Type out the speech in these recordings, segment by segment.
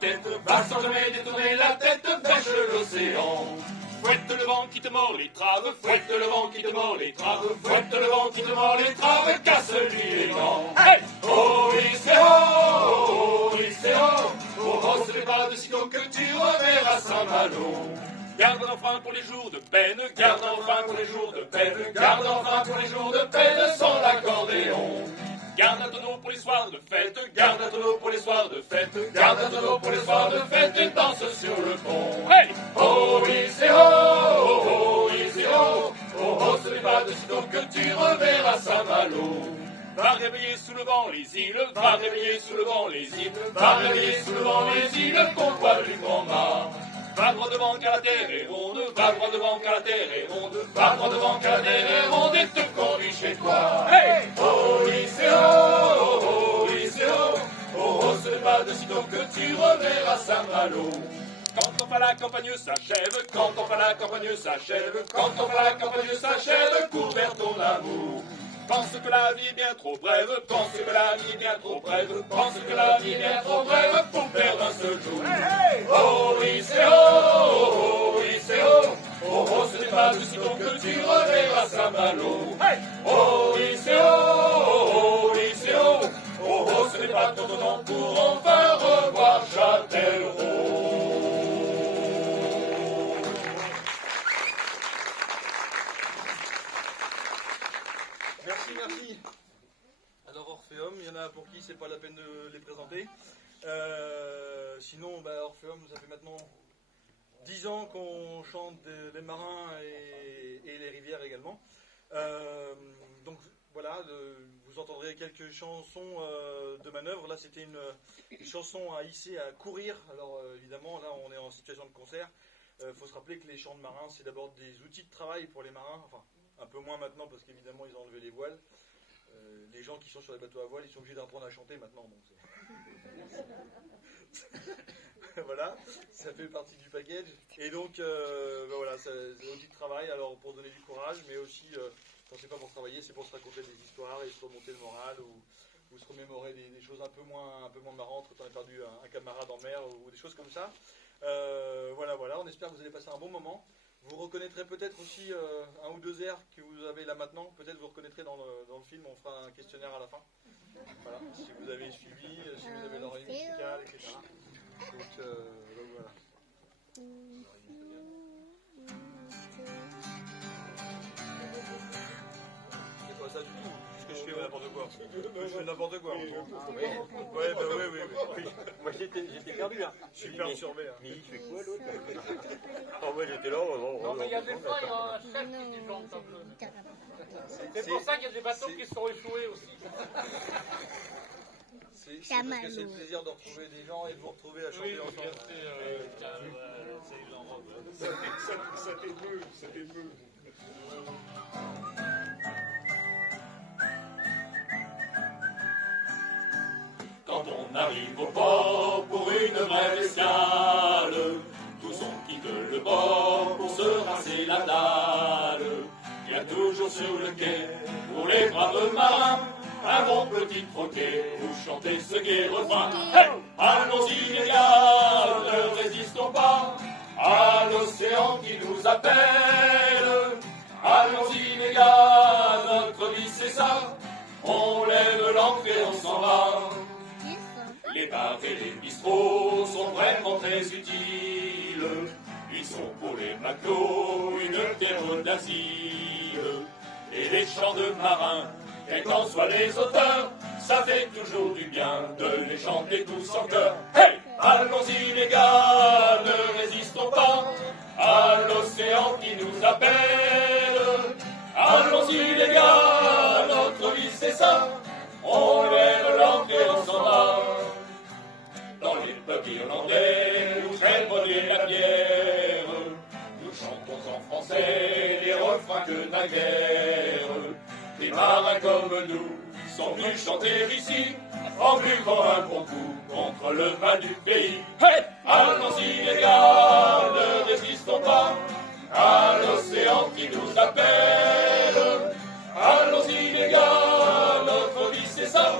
tête, va sans jamais détourner la tête, pêche l'océan. Fouette le vent qui te mord les traves, fouette le vent qui te mord les traves, fouette le vent qui te mord les traves, casse-lui les gants. Hey! Oh, Lycéo, Lycéo, oh, ce n'est pas de sitôt que tu reverras Saint-Malo. Garde un frein pour les jours de peine, garde un frein pour les jours de peine, garde un frein pour les jours de peine sans l'accordéon. Garde un tonneau pour les soirs de fête, garde un tonneau pour les soirs de fête, garde un tonneau pour les soirs de fête et danse sur le pont. Hey! Oh, Lycéo, oh, Lycéo, oh, oh, ce n'est pas de sitôt que tu reverras Saint-Malo. Va réveiller sous le vent les îles, va réveiller sous le vent les îles, va réveiller sous le vent les îles, convoi du grand mât. Va droit devant car la terre est ronde, va droit devant car la terre est ronde, va droit devant car la terre est ronde et te conduis chez toi. Hey! Oh, Lycéo, oh, Lycéo, oh, oh, ce n'est pas de sitôt que tu reverras Saint-Malo. Quand enfin la campagne s'achève, quand enfin la campagne s'achève, quand enfin la campagne s'achève, cours vers ton amour. Pense que la vie est bien trop brève, pense que la vie est bien trop brève, pense que la vie est bien trop brève pour perdre un seul jour. Hey, hey! Oh, Lycéo, oh, Lycéo, oh, oh, ce n'est pas de sitôt que tu reverras Saint-Malo. Hey! Oh, Lycéo, oh, Lycéo, oh, oh, ce n'est pas ton nom pour enfin revoir Châtellerault. Merci. Alors Orpheum, il y en a pour qui c'est pas la peine de les présenter. Sinon, Orpheum, ça fait maintenant 10 ans qu'on chante des marins et les rivières également. Donc voilà, vous entendrez quelques chansons de manœuvre. Là, c'était une chanson à hisser, à courir. Alors évidemment, là, on est en situation de concert. Faut se rappeler que les chants de marins, c'est d'abord des outils de travail pour les marins. Enfin, un peu moins maintenant parce qu'évidemment ils ont enlevé les voiles. Les gens qui sont sur les bateaux à voile, ils sont obligés d'apprendre à chanter maintenant. Donc voilà, ça fait partie du package. Et donc voilà, c'est des outils de travail. Alors pour donner du courage, mais aussi quand c'est pas pour travailler, c'est pour se raconter des histoires et se remonter le moral ou se remémorer des choses un peu moins marrantes quand on a perdu un camarade en mer ou des choses comme ça. Voilà, on espère que vous allez passer un bon moment. Vous reconnaîtrez peut-être aussi un ou deux airs que vous avez là maintenant. Peut-être vous reconnaîtrez dans le film. On fera un questionnaire à la fin. Voilà, si vous avez suivi, si vous avez l'oreille musicale, etc. Donc voilà. C'est pas ça du tout. Qu'est-ce que je fais n'importe quoi? Je fais n'importe quoi. Oui. Moi j'étais perdu là. Super perturbé. Mais il fait quoi l'autre? Oh moi j'étais là. Non mais il y a des fois, il y a un chef qui plante un peu. C'est pour ça qu'il y a des bateaux qui sont échoués aussi. C'est parce que c'est le plaisir de retrouver des gens et de vous retrouver à chanter ensemble. Ça t'émeut. Quand on arrive au port pour une brève escale, tous on quitte le bord pour se rincer la dalle. Il y a toujours sur le quai, pour les braves marins, un bon petit troquet pour chanter ce gai refrain. Hey! Allons-y les gars, ne résistons pas à l'océan qui nous appelle. Allons-y les gars, notre vie c'est ça, on lève l'ancre et on s'en va. Les bars et les bistrots sont vraiment très utiles. Ils sont pour les matelots une terre d'asile. Et les chants de marins, quels qu'en soient les auteurs, ça fait toujours du bien de les chanter tous en chœur. Hey! Allons-y les gars, ne résistons pas à l'océan qui nous appelle. Allons-y les gars, notre vie c'est ça, on lève l'ancre et on s'en va. Dans les peuples irlandais, nous crémoniez la bière, nous chantons en français les refrains que naguère. Des marins comme nous sont venus chanter ici, en buvant un bon coup contre le mal du pays. Hey! Allons-y les gars, ne résistons pas à l'océan qui nous appelle. Allons-y les gars, notre vie c'est ça,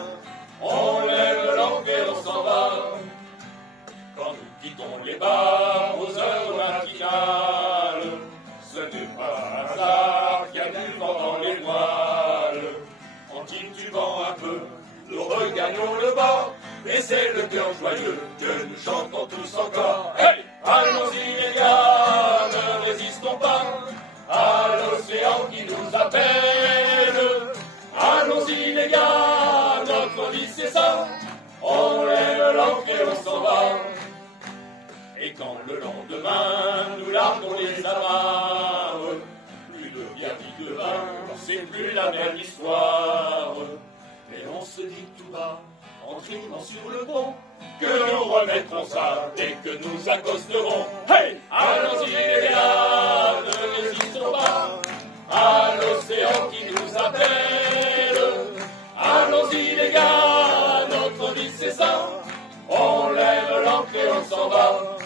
on lève l'ancre et on s'en va. Quand quittons les bars aux heures matinales. Ce n'est pas un hasard qu'il y a du vent dans les voiles. En titubant un peu, nous regagnons le bord, et c'est le cœur joyeux que nous chantons tous encore. Hey! Allons-y les gars, ne résistons pas à l'océan qui nous appelle. Allons-y les gars, notre vie c'est ça, on lève l'ancre et on s'en va. Et quand le lendemain nous larguons les amarres, plus de bière ni de vin, c'est plus la même histoire. Mais on se dit tout bas, en trimant sur le pont, que nous remettrons ça dès que nous accosterons. Hey! Allons-y les gars, ne résistons pas à l'océan qui nous appelle. Allons-y les gars, notre vie c'est ça, on lève l'ancre et on s'en va.